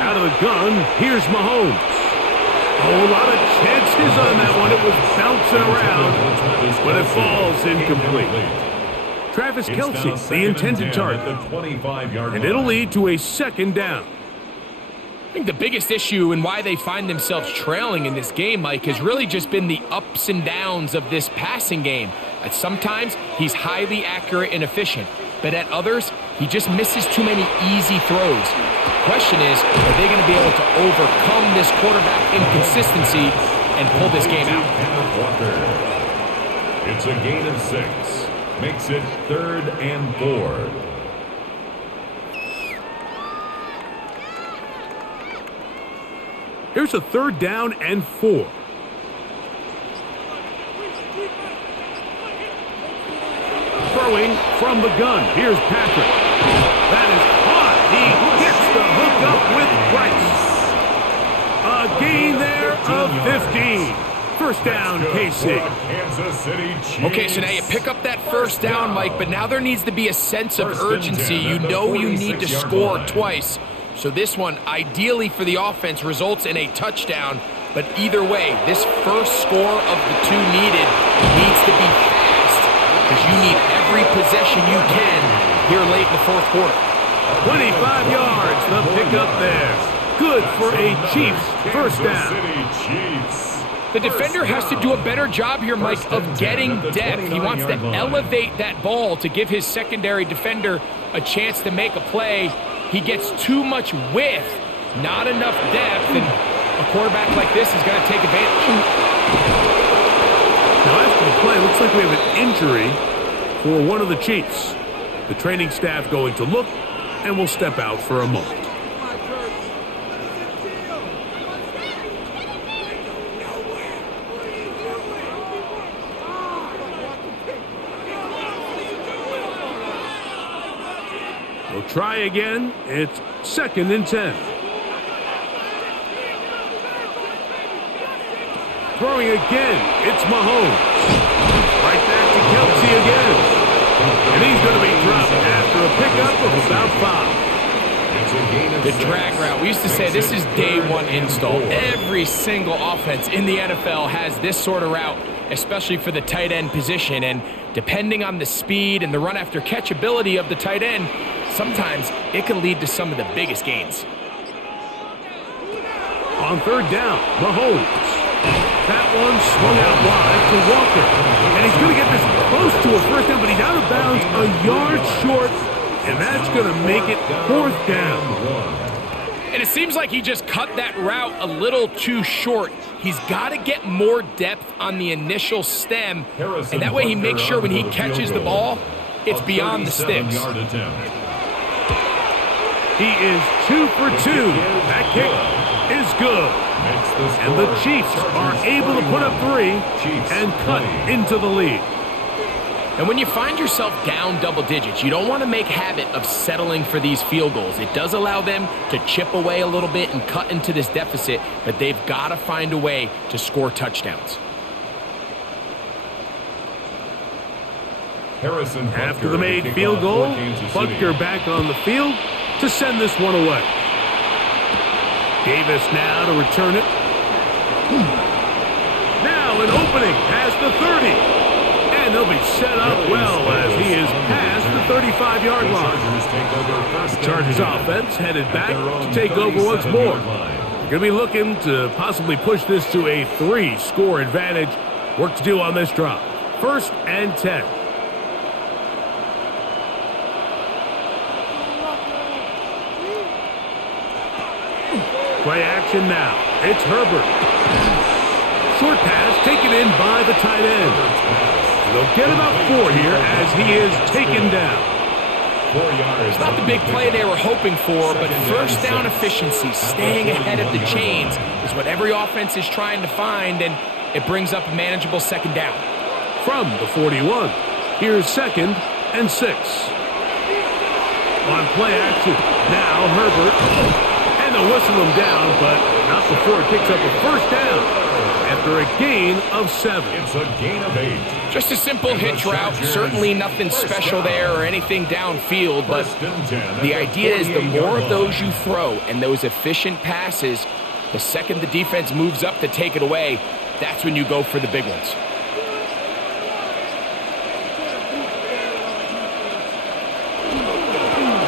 Out of the gun, here's Mahomes. Oh, a lot of chances on that one. It was bouncing around, but it falls incomplete. Travis Kelce, the intended target. And it'll lead to a second down. I think the biggest issue and why they find themselves trailing in this game, Mike, has really just been the ups and downs of this passing game. At sometimes, he's highly accurate and efficient, but at others, he just misses too many easy throws. The question is, are they going to be able to overcome this quarterback inconsistency and pull this game out? It's a gain of 6. Makes it 3rd and 4. Here's a 3rd down and 4. Throwing from the gun. Here's Patrick. That is caught. He gets the hook up with Price. A gain there of 15. First down, KC. Okay, so now you pick up that first down, Mike, but now there needs to be a sense of urgency. You know you need to score twice. So this one, ideally for the offense, results in a touchdown. But either way, this first score of the 2 needed needs to be fast, because you need every possession you can here late in the 4th quarter. 25 yards, the pickup there. Good for a Chiefs first down. The defender has to do a better job here, Mike, of getting depth. He wants to elevate that ball to give his secondary defender a chance to make a play. He gets too much width, not enough depth, and a quarterback like this is going to take advantage. Now after the play, looks like we have an injury for one of the Chiefs. The training staff going to look, and will step out for a moment. We'll try again. It's 2nd and 10. Throwing again. It's Mahomes. Right back to Kelce again. And he's going to be dropped after a pickup of about 5. The drag route. We used to say this is day 1 install. Every single offense in the NFL has this sort of route, especially for the tight end position. And depending on the speed and the run after catch ability of the tight end, sometimes it can lead to some of the biggest gains. On 3rd down, Mahomes. That one swung out wide to Walker. And he's going to get this close to a first down, but he's out of bounds a yard short. And that's going to make it 4th down. And it seems like he just cut that route a little too short. He's got to get more depth on the initial stem. And that way he makes sure when he catches the ball, it's beyond the sticks. He is 2 for 2. That kick is good. And the Chiefs are able to put up 3 and cut into the lead. And when you find yourself down double digits, you don't want to make habit of settling for these field goals. It does allow them to chip away a little bit and cut into this deficit, but they've got to find a way to score touchdowns. After the made field goal, Butker back on the field to send this one away. Davis now to return it. Now an opening past the 30. And they'll be set up well as he is past the 35-yard line. Chargers offense headed back to take over once more. They're going to be looking to possibly push this to a 3-score advantage. Work to do on this drive. 1st and 10. Play action now. It's Herbert. Short pass taken in by the tight end. They'll get about 4 here as he is taken down. It's not the big play they were hoping for, but first down efficiency, staying ahead of the chains, is what every offense is trying to find, and it brings up a manageable 2nd down. From the 41, here's 2nd and 6. On play action, now Herbert. And they'll whistle him down, but not before it picks up a first down after a gain of 7. It's a gain of 8. Just a simple hitch route. Certainly nothing special there or anything downfield, but the idea is the more of those you throw and those efficient passes, the second the defense moves up to take it away, that's when you go for the big ones.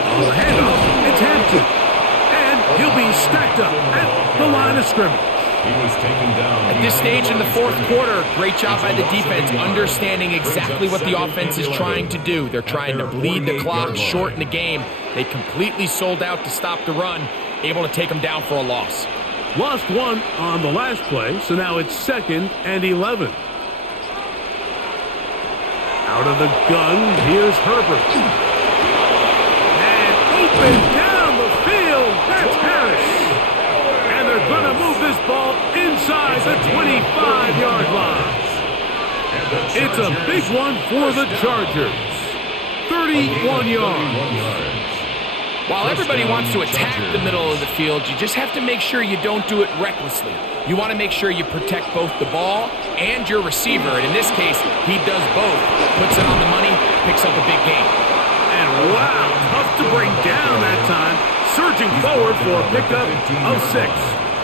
On the handoff, it's Hampton. And he'll be stacked up at the line of scrimmage. He was taken down. At this stage in the fourth quarter, great job by the defense understanding exactly what the offense is trying to do. They're trying to bleed the clock, shorten the game. They completely sold out to stop the run, able to take them down for a loss. Lost one on the last play, so now it's 2nd and 11. Out of the gun, here's Herbert. And open down the field, that's Harris. And they're going to move this ball inside the 25-yard line. It's a big one for the Chargers. 31 yards. While everybody wants to attack the middle of the field, you just have to make sure you don't do it recklessly. You want to make sure you protect both the ball and your receiver, and in this case, he does both. Puts it on the money, picks up a big gain. And wow, tough to bring down that time. Surging forward for a pickup of 6.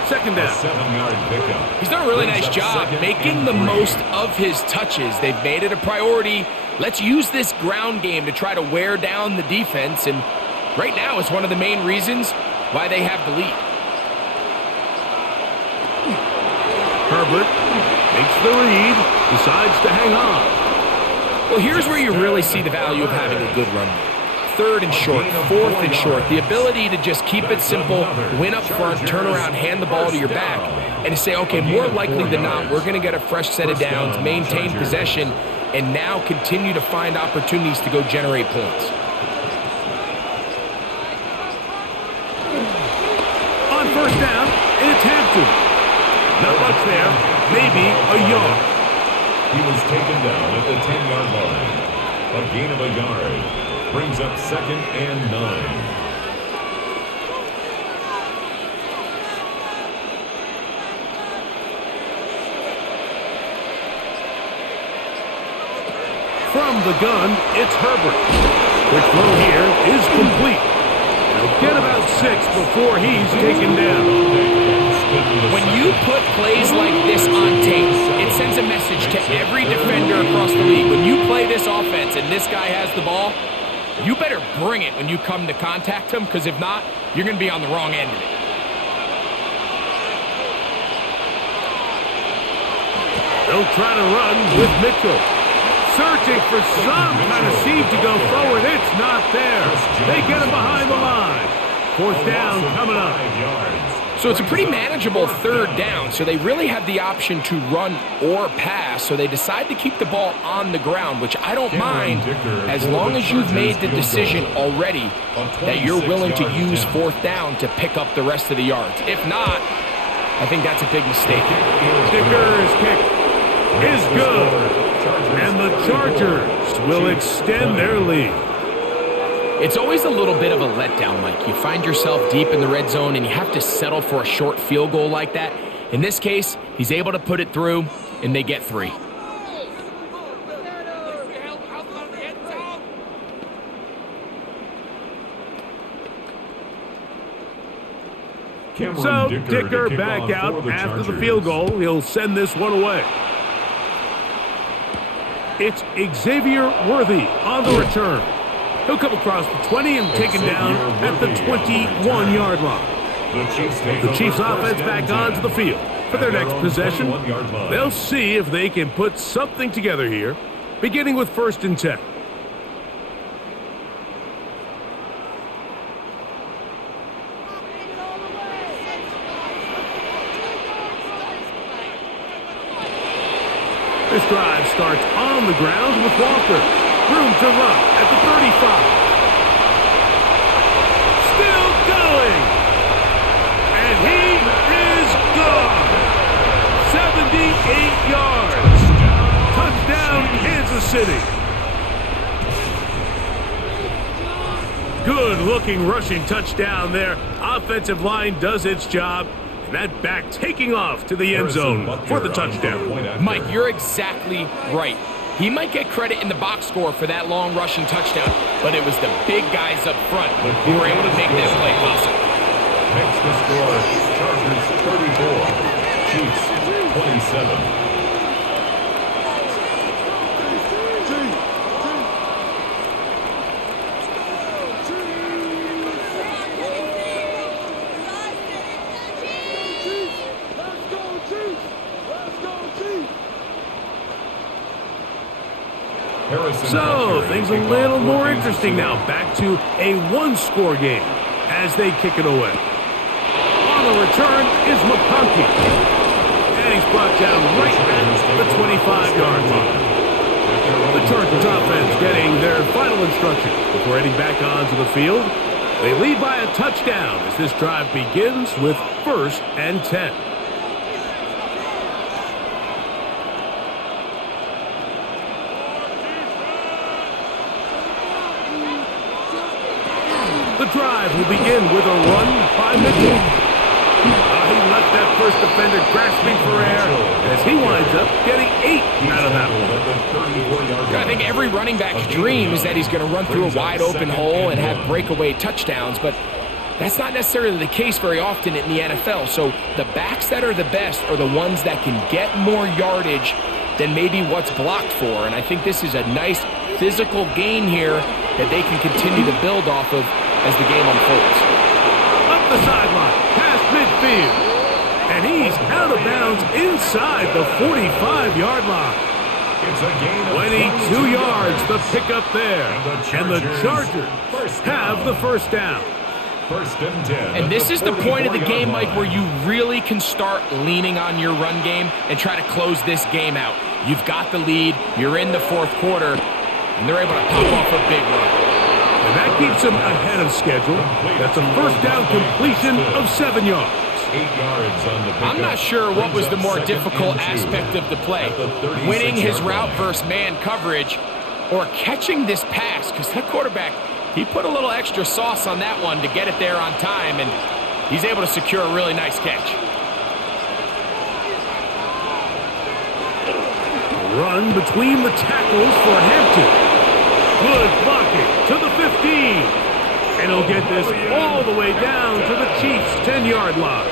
2nd down. 7-yard pickup. He's done a really nice job making the most of his touches. They've made it a priority. Let's use this ground game to try to wear down the defense, and right now it's one of the main reasons why they have the lead. Herbert makes the read, decides to hang on. Well, here's where you really see the value of having a good run. 3rd and short, 4th and short. The ability to just keep it simple, win up front, turn around, hand the ball to your back, and to say, okay, more likely than not, we're going to get a fresh set of downs, maintain possession, and now continue to find opportunities to go generate points. On 1st down, it's Hampton. Not much there, maybe a yard. He was taken down at the 10-yard line. A gain of a yard. Brings up 2nd and 9. From the gun, it's Herbert. Quick throw here is complete. He'll get about 6 before he's taken down. When you put plays like this on tape, it sends a message to every defender across the league. When you play this offense and this guy has the ball, you better bring it when you come to contact him, because if not, you're going to be on the wrong end of it. They'll try to run with Mitchell. Searching for some kind of seed to go forward. It's not there. They get him behind the line. 4th down coming up. So it's a pretty manageable 3rd down, so they really have the option to run or pass, so they decide to keep the ball on the ground, which I don't mind as long as you've made the decision already that you're willing to use 4th down to pick up the rest of the yards. If not, I think that's a big mistake. Dicker's kick is good, and the Chargers will extend their lead. It's always a little bit of a letdown, Mike. You find yourself deep in the red zone and you have to settle for a short field goal like that. In this case, he's able to put it through, and they get 3. So Dicker back out after the field goal. He'll send this one away. It's Xavier Worthy on the return. He'll come across the 20 and taken down at the 21-yard line. The Chiefs offense back onto the field for their next possession. They'll see if they can put something together here, beginning with 1st and 10. This drive starts on the ground with Walker. Room to run at the 35. Still going. And he is gone. 78 yards. Touchdown, Kansas City. Good Good-looking rushing touchdown there. Offensive line does its job. And that back taking off to the end zone for the touchdown. Mike, you're exactly right. He might get credit in the box score for that long rushing touchdown, but it was the big guys up front who were able to make that play possible. Makes the score Chargers 34, Chiefs 27. So, things a little more interesting now. Back to a one-score game as they kick it away. On the return is McConkey. And he's brought down right at the 25-yard line. The Chargers offense getting their final instructions before heading back onto the field. They lead by a touchdown as this drive begins with 1st and 10. The drive will begin with a run by Mitchell. He left that first defender grasping for air as he winds up getting 8 out of that one. I think every running back's dream is that he's going to run through a wide open hole and have breakaway touchdowns, but that's not necessarily the case very often in the NFL. So the backs that are the best are the ones that can get more yardage than maybe what's blocked for. And I think this is a nice physical gain here that they can continue to build off of as the game unfolds. Up the sideline, past midfield. And he's out of bounds inside the 45-yard line. It's a gain of 22 yards, the pickup there. And the Chargers have the first down. 1st and 10. And this is the point of the game, Mike, where you really can start leaning on your run game and try to close this game out. You've got the lead, you're in the 4th quarter, and they're able to pop off a big run. And that keeps them ahead of schedule. That's a first down completion of 7 yards. 8 yards on the pickup. I'm not sure what was the more difficult aspect of the play, winning his route versus man coverage or catching this pass, because that quarterback, he put a little extra sauce on that one to get it there on time, and he's able to secure a really nice catch. Run between the tackles for Hampton. Good blocking to the 15. And he'll get this all the way down to the Chiefs' 10-yard line.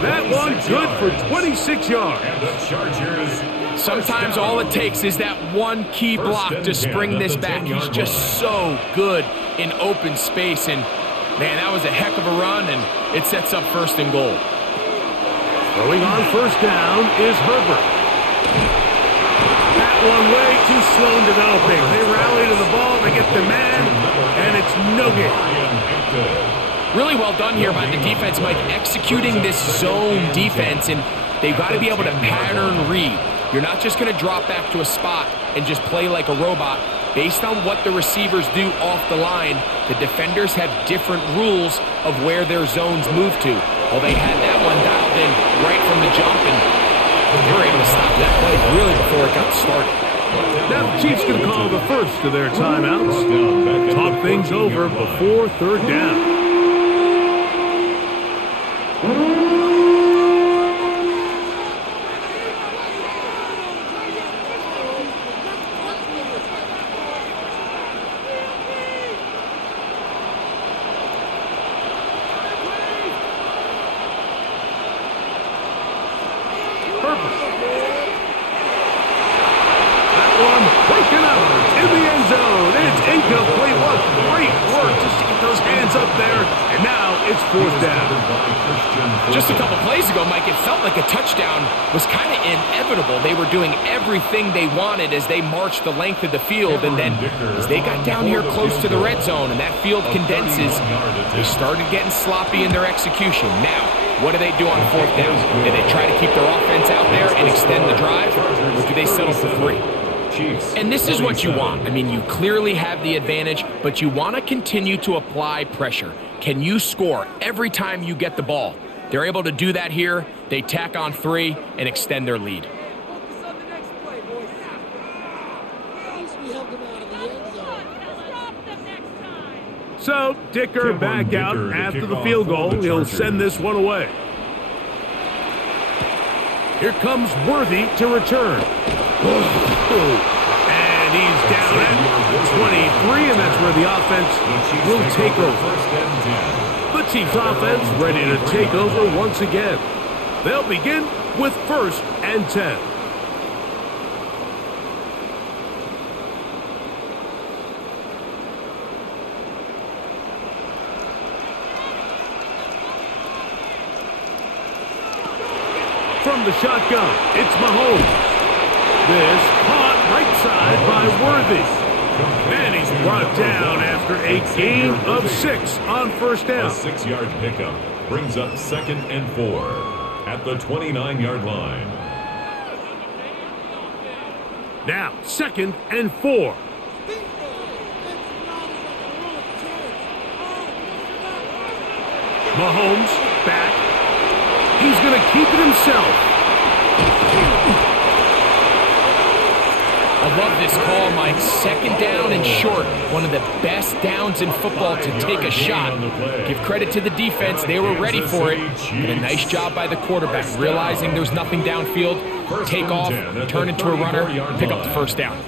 That one good for 26 yards. And the Chargers. Sometimes all it takes is that one key block to spring this back. He's just so good in open space. And, man, that was a heck of a run, and it sets up 1st and goal. Throwing on 1st down is Herbert. That one way too slow in developing. They rally to the ball, they get the man, and it's no good. Really well done here by the defense, Mike, executing this zone defense, and they've got to be able to pattern read. You're not just going to drop back to a spot and just play like a robot. Based on what the receivers do off the line, the defenders have different rules of where their zones move to. Well, they had that one dialed in right from the jump, and they were able to stop that play really before it got started. Now the Chiefs going to call the first of their timeouts. Talk things over before 3rd down. That one broken up in the end zone. It's incomplete. What great work just to get those hands up there. And now it's 4th down. Just a couple plays ago, Mike, it felt like a touchdown was kind of inevitable. They were doing everything they wanted as they marched the length of the field. And then as they got down here close to the red zone and that field condenses, they started getting sloppy in their execution. Now, what do they do on 4th down? Do they try to keep their offense out there and extend the drive, or do they settle for 3? And this is what you want. I mean, you clearly have the advantage, but you want to continue to apply pressure. Can you score every time you get the ball? They're able to do that here. They tack on 3 and extend their lead. So, Dicker back out after the field goal. He'll send this one away. Here comes Worthy to return. And he's down at 23, and that's where the offense will take over. The Chiefs offense ready to take over once again. They'll begin with 1st and 10. From the shotgun, it's Mahomes. This caught right side by Worthy. And he's brought down after a gain of 6 on 1st down. A 6-yard pickup brings up 2nd and 4 at the 29-yard line. Now, 2nd and 4. Mahomes back. He's going to keep it himself. I love this call, Mike. 2nd down and short. One of the best downs in football to take a shot. Give credit to the defense. They were ready for it. And a nice job by the quarterback, realizing there's nothing downfield. Take off, turn into a runner, pick up the 1st down.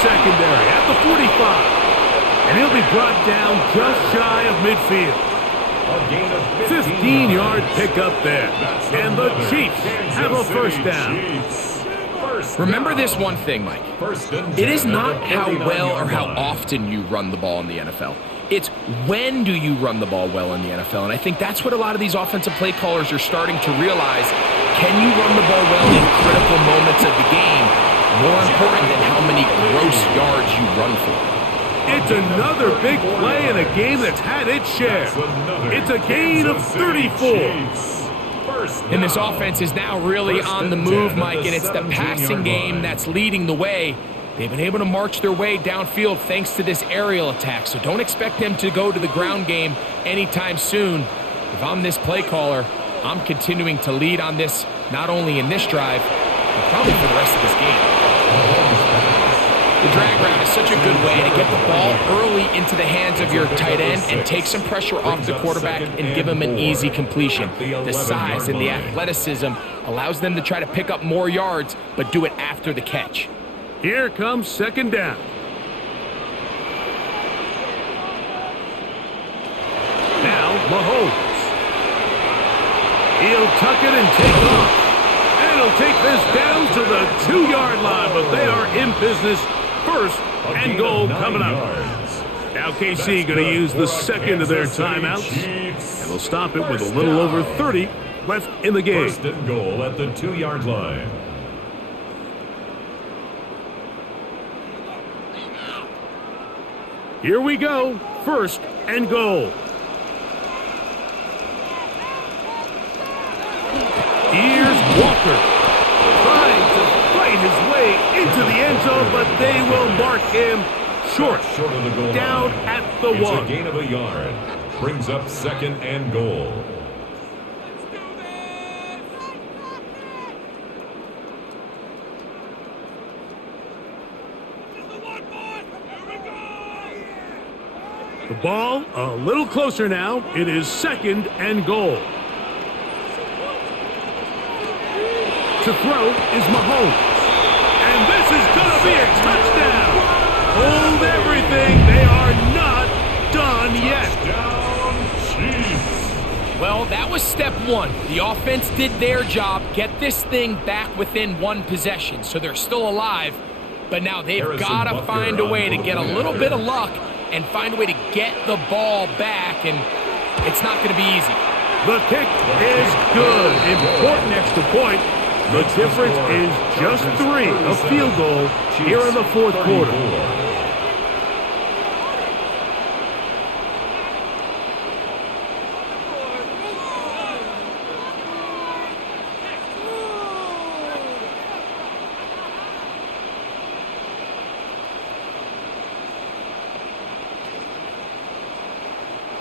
Secondary at the 45. And he'll be brought down just shy of midfield. 15-yard pickup there. And the Chiefs have a 1st down. Remember this one thing, Mike. It is not how well or how often you run the ball in the NFL. It's when do you run the ball well in the NFL. And I think that's what a lot of these offensive play callers are starting to realize. Can you run the ball well in critical moments of the game? More important than how many gross yards you run for. It's another big play in a game that's had its share. It's a gain of 34. And this offense is now really on the move, Mike, and it's the passing game that's leading the way. They've been able to march their way downfield thanks to this aerial attack, so don't expect them to go to the ground game anytime soon. If I'm this play caller, I'm continuing to lead on this, not only in this drive, but probably for the rest of this game. The drag route is such a good way to get the ball early into the hands of your tight end and take some pressure off the quarterback and give him an easy completion. The size and the athleticism allows them to try to pick up more yards, but do it after the catch. Here comes 2nd down. Now Mahomes. He'll tuck it and take off. And he'll take this down to the 2-yard line, but they are in business. 1st and goal coming up. Now KC going to use the 2nd of their timeouts. And they'll stop it with a little over 30 left in the game. 1st and goal at the 2-yard line. Here we go. 1st and goal. Here's Walker. Trying to fight his way into the end zone, but they will mark him short of the goal down line. at the It's 1. a gain of a yard. Brings up 2nd and goal. The ball a little closer now. It is 2nd and goal. To throw is Mahomes. And this is going to be a touchdown. Hold everything. They are not done yet. Well, that was step 1. The offense did their job, get this thing back within 1 possession, so they're still alive. But now they've got to find a way to get a little bit of luck and find a way to get the ball back, and it's not going to be easy. The kick is good. Important extra point. The difference is just 3, a field goal here in the 4th quarter.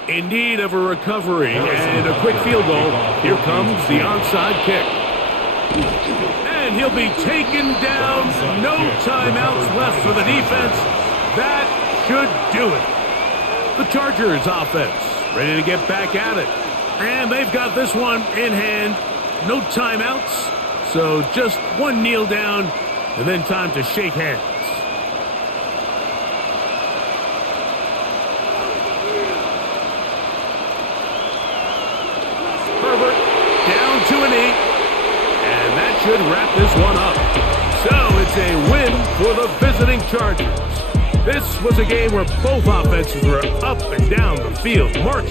In need of a recovery and a quick field goal. Here comes the onside kick. And he'll be taken down. No timeouts left for the defense. That should do it. The Chargers offense ready to get back at it. And they've got this one in hand. No timeouts. So just one kneel down and then time to shake hands. Herbert down to a knee. And that should wrap this one up. So it's a win for the visiting Chargers. This was a game where both offenses were up and down the field, marching.